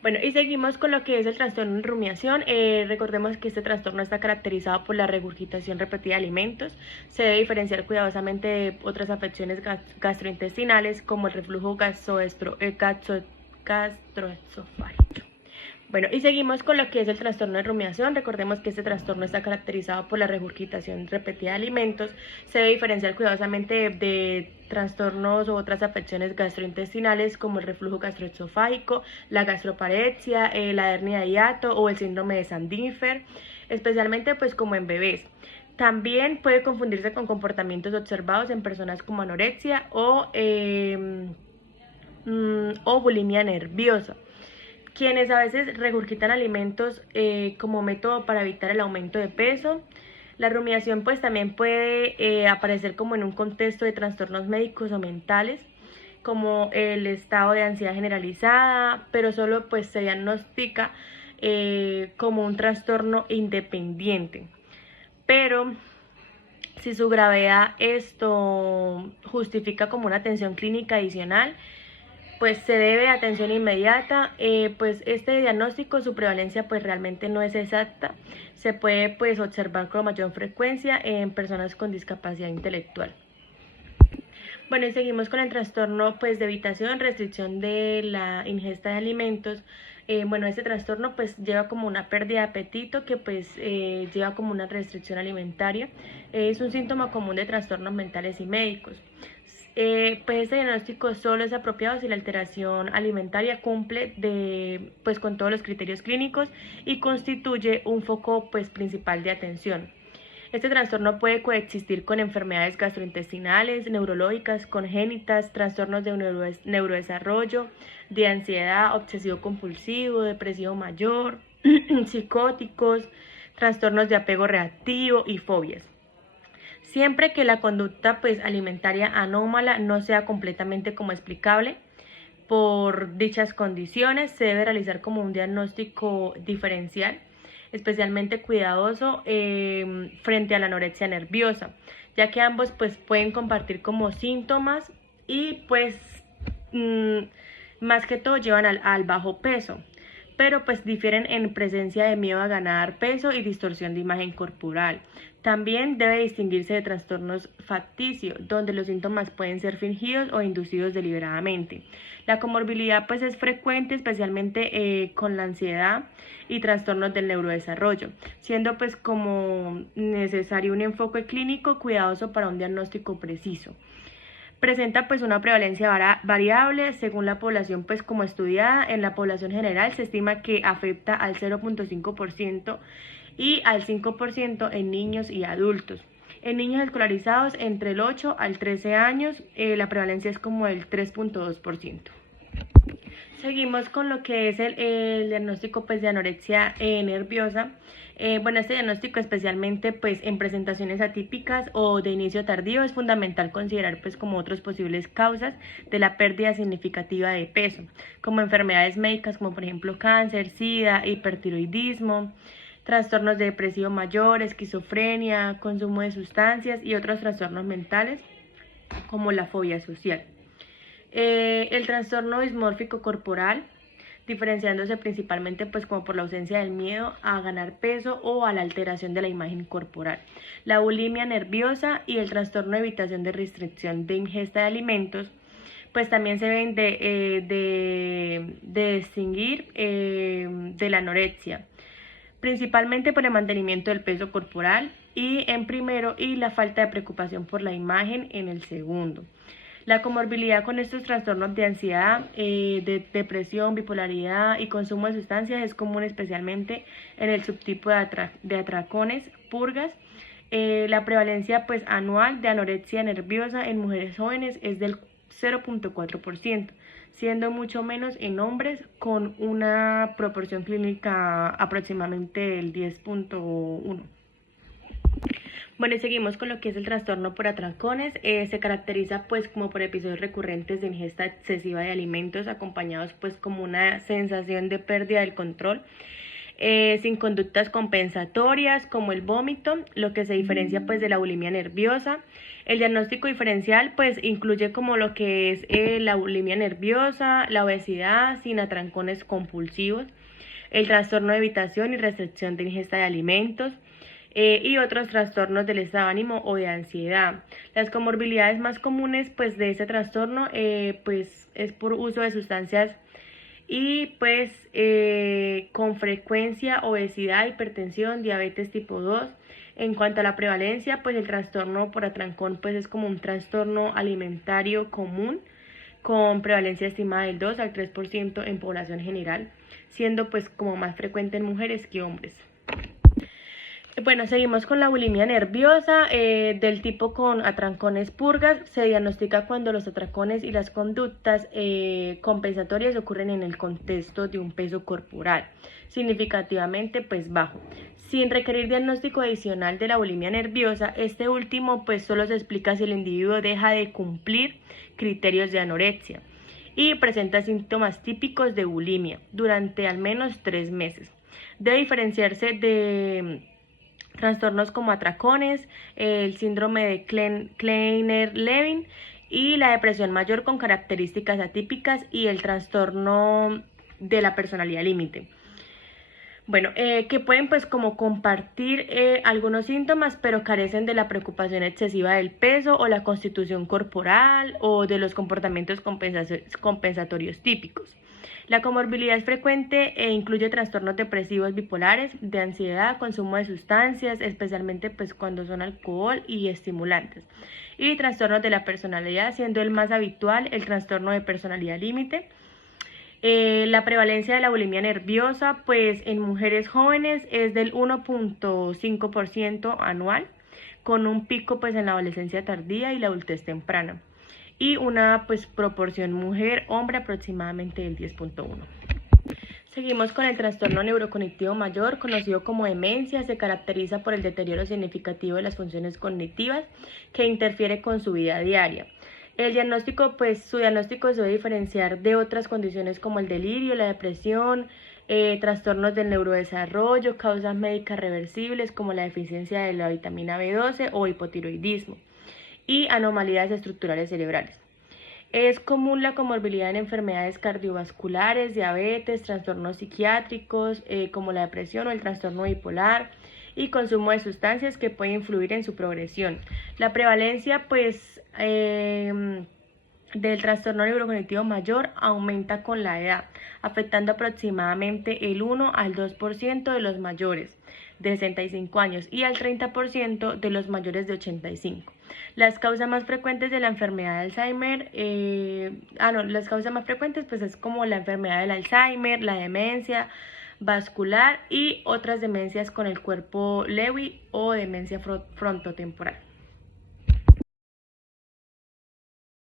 Bueno, y seguimos con lo que es el trastorno de rumiación. Recordemos que este trastorno está caracterizado por la regurgitación repetida de alimentos. Se debe diferenciar cuidadosamente de otras afecciones gastrointestinales como el reflujo gastroesofágico. Bueno, y seguimos con lo que es el trastorno de rumiación. Recordemos que este trastorno está caracterizado por la regurgitación repetida de alimentos. Se debe diferenciar cuidadosamente de trastornos u otras afecciones gastrointestinales como el reflujo gastroesofágico, la gastroparexia, la hernia de hiato o el síndrome de Sandinfer, especialmente pues como en bebés. También puede confundirse con comportamientos observados en personas como anorexia o bulimia nerviosa, quienes a veces regurgitan alimentos como método para evitar el aumento de peso. La rumiación pues también puede aparecer como en un contexto de trastornos médicos o mentales, como el estado de ansiedad generalizada, pero solo pues se diagnostica como un trastorno independiente. Pero si su gravedad esto justifica como una atención clínica adicional, pues se debe a atención inmediata. Pues este diagnóstico, su prevalencia pues realmente no es exacta. Se puede pues observar con mayor frecuencia en personas con discapacidad intelectual. Bueno, y seguimos con el trastorno pues de evitación, restricción de la ingesta de alimentos. Bueno, este trastorno pues lleva como una pérdida de apetito que pues lleva como una restricción alimentaria. Es un síntoma común de trastornos mentales y médicos. Pues este diagnóstico solo es apropiado si la alteración alimentaria cumple pues con todos los criterios clínicos y constituye un foco pues principal de atención. Este trastorno puede coexistir con enfermedades gastrointestinales, neurológicas, congénitas, trastornos de neurodesarrollo, de ansiedad, obsesivo-compulsivo, depresivo mayor, psicóticos, trastornos de apego reactivo y fobias. Siempre que la conducta pues alimentaria anómala no sea completamente como explicable por dichas condiciones, se debe realizar como un diagnóstico diferencial, especialmente cuidadoso frente a la anorexia nerviosa, ya que ambos pues pueden compartir como síntomas y pues más que todo llevan al bajo peso, pero pues difieren en presencia de miedo a ganar peso y distorsión de imagen corporal. También debe distinguirse de trastornos facticios, donde los síntomas pueden ser fingidos o inducidos deliberadamente. La comorbilidad pues es frecuente, especialmente con la ansiedad y trastornos del neurodesarrollo, siendo pues como necesario un enfoque clínico cuidadoso para un diagnóstico preciso. Presenta pues una prevalencia variable según la población pues como estudiada. En la población general se estima que afecta al 0.5% y al 5% en niños y adultos. En niños escolarizados entre el 8 al 13 años la prevalencia es como el 3.2%. Seguimos con lo que es el diagnóstico pues, de anorexia nerviosa. Bueno, este diagnóstico especialmente pues en presentaciones atípicas o de inicio tardío es fundamental considerar pues como otras posibles causas de la pérdida significativa de peso, como enfermedades médicas como por ejemplo cáncer, sida, hipertiroidismo, trastornos de depresivo mayor, esquizofrenia, consumo de sustancias y otros trastornos mentales como la fobia social. El trastorno dismórfico corporal, diferenciándose principalmente pues como por la ausencia del miedo a ganar peso o a la alteración de la imagen corporal. La bulimia nerviosa y el trastorno de evitación de restricción de ingesta de alimentos pues también se deben de distinguir de la anorexia, principalmente por el mantenimiento del peso corporal y en primero y la falta de preocupación por la imagen en el segundo. La comorbilidad con estos trastornos de ansiedad, de depresión, bipolaridad y consumo de sustancias es común especialmente en el subtipo de atracones, purgas. La prevalencia pues, anual de anorexia nerviosa en mujeres jóvenes es del 0.4%, siendo mucho menos en hombres con una proporción clínica aproximadamente del 10.1%. Bueno, y seguimos con lo que es el trastorno por atracones. Se caracteriza pues como por episodios recurrentes de ingesta excesiva de alimentos acompañados pues como una sensación de pérdida del control. sin conductas compensatorias como el vómito, lo que se diferencia pues de la bulimia nerviosa. El diagnóstico diferencial pues incluye como lo que es la bulimia nerviosa, la obesidad sin atrancones compulsivos, el trastorno de evitación y restricción de ingesta de alimentos, y otros trastornos del estado de ánimo o de ansiedad. Las comorbilidades más comunes pues de ese trastorno pues es por uso de sustancias y pues con frecuencia obesidad, hipertensión, diabetes tipo 2. En cuanto a la prevalencia, pues el trastorno por atrancón pues es como un trastorno alimentario común con prevalencia estimada del 2 al 3% en población general, siendo pues como más frecuente en mujeres que hombres. Bueno, seguimos con la bulimia nerviosa, del tipo con atrancones purgas. Se diagnostica cuando los atracones y las conductas compensatorias ocurren en el contexto de un peso corporal significativamente pues bajo. Sin requerir diagnóstico adicional de la bulimia nerviosa, este último pues solo se explica si el individuo deja de cumplir criterios de anorexia y presenta síntomas típicos de bulimia durante al menos 3 meses. Debe diferenciarse de trastornos como atracones, el síndrome de Kleiner-Levin y la depresión mayor con características atípicas y el trastorno de la personalidad límite. Bueno, que pueden pues como compartir algunos síntomas, pero carecen de la preocupación excesiva del peso o la constitución corporal o de los comportamientos compensatorios típicos. La comorbilidad es frecuente e incluye trastornos depresivos bipolares, de ansiedad, consumo de sustancias, especialmente pues cuando son alcohol y estimulantes, y trastornos de la personalidad, siendo el más habitual el trastorno de personalidad límite. La prevalencia de la bulimia nerviosa pues en mujeres jóvenes es del 1.5% anual, con un pico pues en la adolescencia tardía y la adultez temprana, y una pues proporción mujer-hombre aproximadamente del 10.1. Seguimos con el trastorno neurocognitivo mayor, conocido como demencia. Se caracteriza por el deterioro significativo de las funciones cognitivas que interfiere con su vida diaria. El diagnóstico, pues su diagnóstico se debe diferenciar de otras condiciones como el delirio, la depresión, trastornos del neurodesarrollo, causas médicas reversibles como la deficiencia de la vitamina B12 o hipotiroidismo, y anomalías estructurales cerebrales. Es común la comorbilidad en enfermedades cardiovasculares, diabetes, trastornos psiquiátricos como la depresión o el trastorno bipolar, y consumo de sustancias que pueden influir en su progresión. La prevalencia pues del trastorno neurocognitivo mayor aumenta con la edad, afectando aproximadamente el 1 al 2% de los mayores de 65 años y al 30% de los mayores de 85. Las causas más frecuentes de la enfermedad de Alzheimer, las causas más frecuentes pues es como la enfermedad del Alzheimer, la demencia vascular y otras demencias con el cuerpo Lewy o demencia frontotemporal.